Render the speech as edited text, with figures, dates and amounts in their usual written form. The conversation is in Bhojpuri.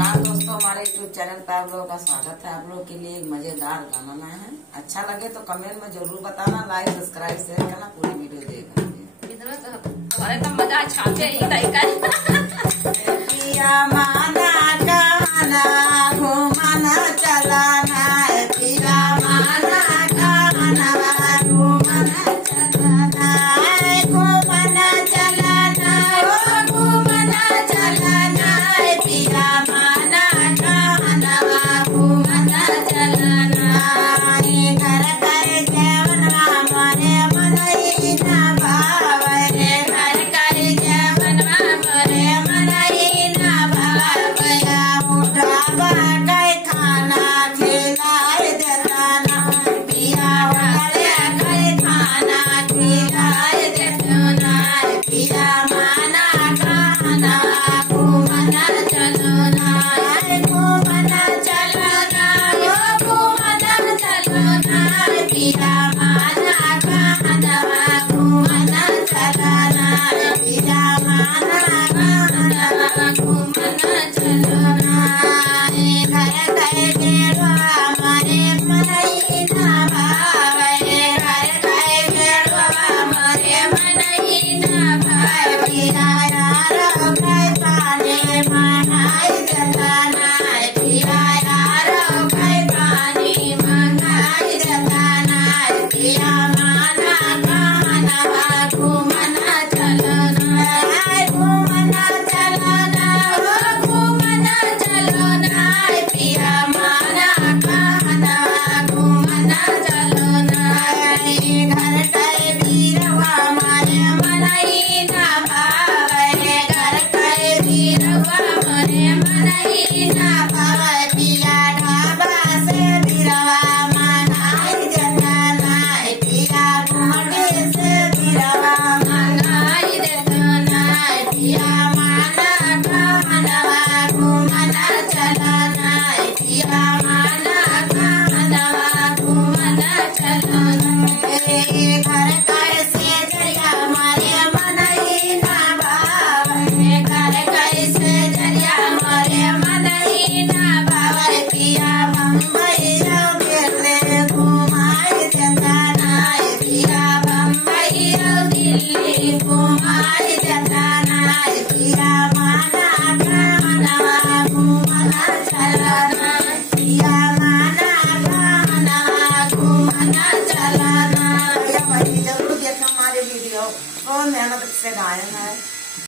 नमस्कार दोस्तों, हमारे YouTube चैनल पर आप लोगों का स्वागत है। आप लोगों के लिए एक मजेदार गाना लाए हैं। अच्छा लगे तो कमेंट में जरूर बताना, लाइक सब्सक्राइब शेयर करना, पूरी वीडियो देखना। हमारे तो मजा छापे ही माना कहना घूमना चलाना, पिया माना कहना घूमना चलाना, घूमना चलाना, घूमना चलाना, पिया माना कहना घूमना चलाना। घर कर जवना मरे मनई न भावे, घर कर जवना मरे मनई न भावे, उठावा कई खाना खिलाए देताना, पिया वाले कई खाना खिलाए देताना, पिया माना कहना घूमना चलना, घूमना चलना, घूमना चलना, पिया माना कहना घूमना चलना, पिया माना कहना घूमना चलना। घर कर गेरुआ मरे मनई न भावे, घर कर गेरुआ मरे मनई न भावे, पिया यार कई पानी मंगाई देताना, पिया यार कई पानी मंगाई देताना, पिया माना कहना घूमना चलना, घूमना चलना, घूमना चलना, पिया माना कहना घूमना चलना। घर कर वीरवा मरे मनई न भावे, घर कर वीरवा मरे मनई न भावे, पिया ढाबा से वीरवा मंगाई देताना, पिया घोड़ी से वीरवा मंगाई देताना, पिया माना कहना घूमना चलना, पिया माना कहना घूमना चलना। घर कर से जरिया मरे मनई न भावे, घर कर से जरिया मरे मनई न भावे, पिया बम्बई दिल्ली घुमाई देताना, पिया बम्बई दिल्ली घुमाई देताना, पिया माना कहना घूमना चलना, पिया माना कहना घूमना चलना। जरूर देखना हमारे वीडियो, बहुत मेहनत से गाए हैं।